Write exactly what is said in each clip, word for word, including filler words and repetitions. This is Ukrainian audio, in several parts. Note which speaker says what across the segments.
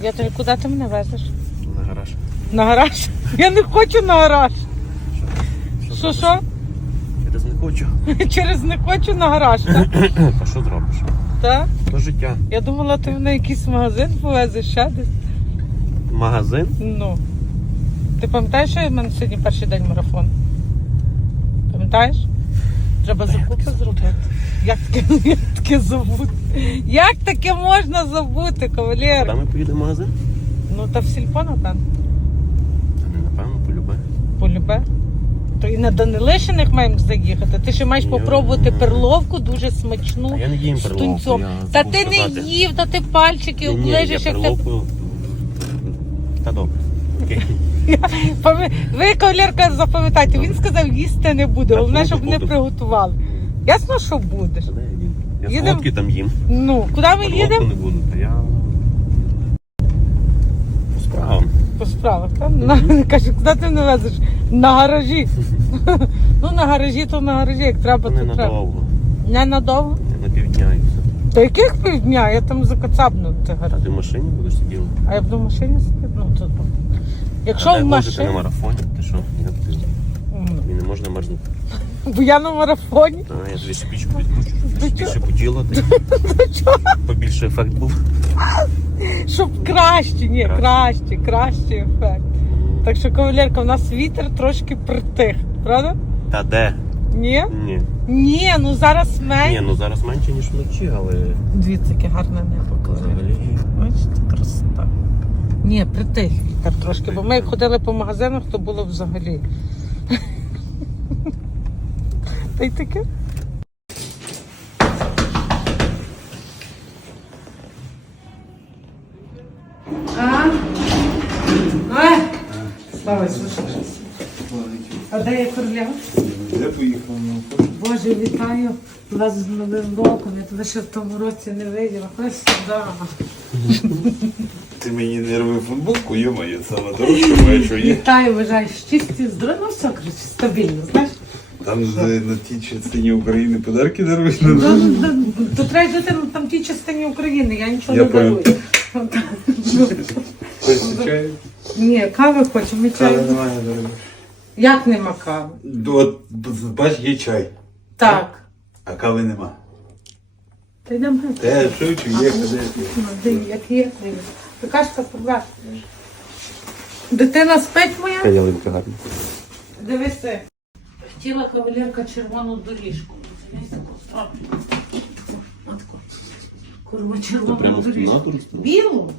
Speaker 1: Я тобі, куди ти мене везеш?
Speaker 2: На гараж.
Speaker 1: На гараж? Я не хочу на гараж. Що, що?
Speaker 2: Через не хочу.
Speaker 1: Через не хочу на гараж, так?
Speaker 2: А що зробиш?
Speaker 1: Так?
Speaker 2: То життя.
Speaker 1: Я думала, ти мене якийсь магазин повезеш, ще десь.
Speaker 2: Магазин?
Speaker 1: Ну. Ти пам'ятаєш, що в мене сьогодні перший день марафону? Пам'ятаєш? Треба закупи зробити. Як таке, як таке забути? Як таке можна забути, кавалер?
Speaker 2: Куди ми поїдемо в магазин?
Speaker 1: Ну, та в сільпо, напевно.
Speaker 2: Та не напевно, полюбе.
Speaker 1: Полюбе. То і на Данилишиних маємо заїхати. Ти ще маєш
Speaker 2: Ні.
Speaker 1: попробувати перловку, дуже смачну.
Speaker 2: А я не їм
Speaker 1: з
Speaker 2: перловку,
Speaker 1: тунцом.
Speaker 2: я
Speaker 1: Та
Speaker 2: забув
Speaker 1: ти не
Speaker 2: сказати.
Speaker 1: їв, та ти пальчики
Speaker 2: Ні, ні,
Speaker 1: оближеш,
Speaker 2: я
Speaker 1: як ти...
Speaker 2: перловку... Та добре. Окей.
Speaker 1: Пам'я- Ви, кавалерка, запам'ятайте, він сказав, їсти не буде,
Speaker 2: Та
Speaker 1: головне,
Speaker 2: буду,
Speaker 1: щоб не
Speaker 2: буду.
Speaker 1: приготували. Ясно, що будеш.
Speaker 2: Та де я їм? Я
Speaker 1: Їдем?
Speaker 2: солодкі там їм.
Speaker 1: Ну, куди ми
Speaker 2: Перловку
Speaker 1: їдемо?
Speaker 2: не буду, та я... По справам.
Speaker 1: По справах, так? На- Каже, куди ти не везеш? На гаражі. Ну, на гаражі, то на гаражі, як треба,
Speaker 2: Та
Speaker 1: то
Speaker 2: не
Speaker 1: треба.
Speaker 2: надовго.
Speaker 1: Не надовго?
Speaker 2: На півдня і все.
Speaker 1: Та яких півдня? Я там закацапну ти
Speaker 2: А
Speaker 1: гараж.
Speaker 2: ти в машині будеш сидіти?
Speaker 1: А я буду в машині сидіти? Ну, то добре. Якщо
Speaker 2: А де
Speaker 1: в
Speaker 2: можете на
Speaker 1: машині...
Speaker 2: марафоні? Ти що? Як ти?
Speaker 1: М,
Speaker 2: Тобі не можна мерзнути.
Speaker 1: Бо я на марафоні.
Speaker 2: А, я тобі спічку відкручу,
Speaker 1: Ти
Speaker 2: щоб
Speaker 1: чого?
Speaker 2: більше потіло, побільше ефект був.
Speaker 1: Щоб краще, ні,
Speaker 2: Краще.
Speaker 1: краще, краще ефект. Так що, кавалерка, у нас вітер трошки притих, правда?
Speaker 2: Та де?
Speaker 1: Ні?
Speaker 2: Ні.
Speaker 1: Ні, ну зараз
Speaker 2: Ні,
Speaker 1: менше.
Speaker 2: ну зараз менше, ніж вночі, але
Speaker 1: Дивіться, яке гарне небо.
Speaker 2: взагалі.
Speaker 1: Бачите, красота. Ні, притих вітер трошки, бо ми як ходили по магазинах, то було взагалі. Та й таке. А? А? Слава Ісусу. А де я королева?
Speaker 3: Де поїхав на
Speaker 1: Боже, вітаю вас з Новим роком. Я тебе ще в тому році не виділа. Ось сюди.
Speaker 3: Ти мені не роби футболку, йо-моє, саме дорожче моє, що є.
Speaker 1: Вітаю, вважаю, щасті, здоров'я, ну все, коротше, стабільно, знаєш?
Speaker 3: Там же на тій частині України подарки дарують.
Speaker 1: То, то, то треба жити на там тій частині України, я нічого
Speaker 3: Я
Speaker 1: не дарую.
Speaker 3: Хтось чай?
Speaker 1: Ні, кави хочемо, ми
Speaker 3: Кави
Speaker 1: чай.
Speaker 3: немає, дорогі.
Speaker 1: Як нема кави?
Speaker 3: От, бач, є чай,
Speaker 1: Так.
Speaker 3: а кави нема.
Speaker 1: Та йдемо.
Speaker 3: Те, що чи є, куди?
Speaker 1: Ну, диви, як є, диви. Какашка побачиш. Дитина спить моя?
Speaker 2: ялинка гарна.
Speaker 1: Дивися. Хотіла кавалерка червону доріжку. Курва, червону доріжку. Білу?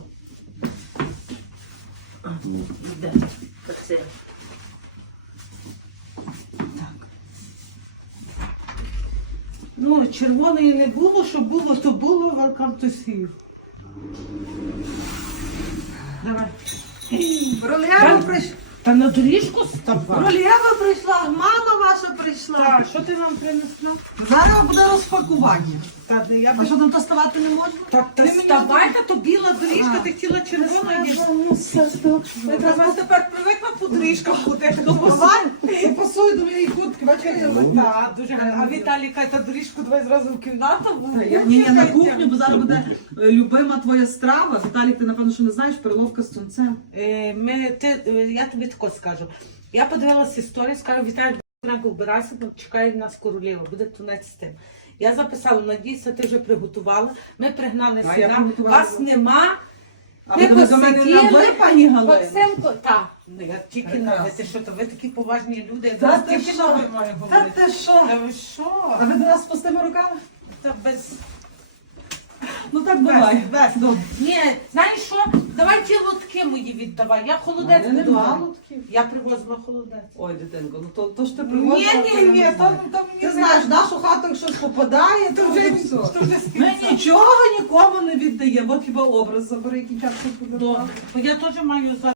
Speaker 1: А, де? Оце. Так. Ну, червоної не було, що було, то було, welcome to see you. Давай.
Speaker 4: Ролєва прийшла.
Speaker 1: Та на доріжку ставай.
Speaker 4: Ролєва прийшла, мама ваша прийшла.
Speaker 1: Так, що ти нам принесла?
Speaker 4: Зараз буде розпакування.
Speaker 1: Та, де я
Speaker 4: А що там доставати не можна?
Speaker 1: Так, та ставай, та то біла доріжка, ти хотіла червоною.
Speaker 4: Я просто тепер привикла по доріжках ходити. До повань. Пасує до моєї куртки. Бачите?
Speaker 1: Так, дуже гарно. А Віталіка, та доріжку давай зразу в кімнату.
Speaker 4: Ні, ні, на кухню, бо зараз буде е, любима твоя страва. Віталік, ти напевно, що не знаєш, перловка з тунцем.
Speaker 1: Е, Ми, ти, е, я тобі тако скажу. Я подивилася історію, скажу, Віталій, ранку вбирайся, бо чекає нас королева, буде тунець з тим. Я записала, надійся, ти вже приготувала. Ми пригнали
Speaker 4: А я
Speaker 1: сюди,
Speaker 4: приготувала.
Speaker 1: вас нема.
Speaker 4: А ви до мене на ви, пані Галина?
Speaker 1: Максимко, так. Ну, я тільки
Speaker 4: Прекрасно.
Speaker 1: на ти що, то ви такі поважні люди. Я
Speaker 4: Та
Speaker 1: зараз
Speaker 4: ти
Speaker 1: тільки
Speaker 4: що?
Speaker 1: на ви маю
Speaker 4: Та
Speaker 1: говорити.
Speaker 4: ти що?
Speaker 1: Та ви що?
Speaker 4: А ви до нас з пустими руками?
Speaker 1: Та без...
Speaker 4: Ну так буває.
Speaker 1: Без, без.
Speaker 4: Добре.
Speaker 1: Ні, знаєш що? Давай ті лотки мої віддавай. Я холодець
Speaker 4: мене
Speaker 1: буду.
Speaker 4: нема
Speaker 1: мати. Я привозила холодець.
Speaker 4: Ой, дитинко, ну то, то ж ти
Speaker 1: Ні,
Speaker 4: привозила.
Speaker 1: ні,
Speaker 4: то я
Speaker 1: ні,
Speaker 4: не
Speaker 1: то,
Speaker 4: знаю.
Speaker 1: то мені
Speaker 4: Ти
Speaker 1: не
Speaker 4: знаєш, в нашу хату, якщо щось попадає, то вже все.
Speaker 1: то вже
Speaker 4: Ми
Speaker 1: скільки.
Speaker 4: нічого нікому не віддаємо, бо хіба образ забери, який чапку
Speaker 1: Добре, бо я теж маю за